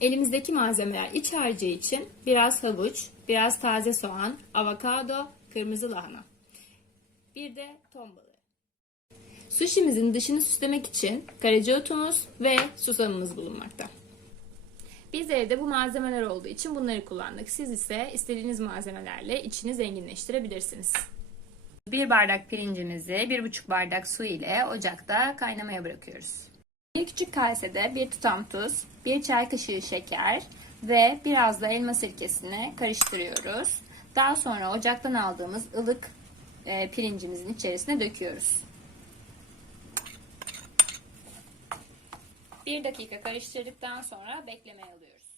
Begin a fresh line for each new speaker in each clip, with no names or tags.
Elimizdeki malzemeler iç harcı için biraz havuç, biraz taze soğan, avokado, kırmızı lahana. Bir de ton balığı. Sushi'mizin dışını süslemek için karacaotumuz ve susamımız bulunmakta. Biz evde bu malzemeler olduğu için bunları kullandık. Siz ise istediğiniz malzemelerle içini zenginleştirebilirsiniz. Bir bardak pirincimizi bir buçuk bardak su ile ocakta kaynamaya bırakıyoruz. Bir küçük kasede bir tutam tuz, bir çay kaşığı şeker ve biraz da elma sirkesini karıştırıyoruz. Daha sonra ocaktan aldığımız ılık e, pirincimizin içerisine döküyoruz. Bir dakika karıştırdıktan sonra beklemeye alıyoruz.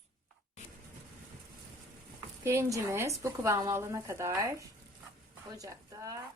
Pirincimiz bu kıvamı alana kadar ocakta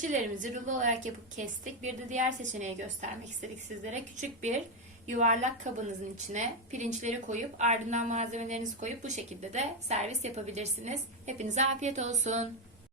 Sushi'lerimizi rulo olarak yapıp kestik. Bir de diğer seçeneği göstermek istedik sizlere. Küçük bir yuvarlak kabınızın içine pirinçleri koyup ardından malzemelerinizi koyup bu şekilde de servis yapabilirsiniz. Hepinize afiyet olsun.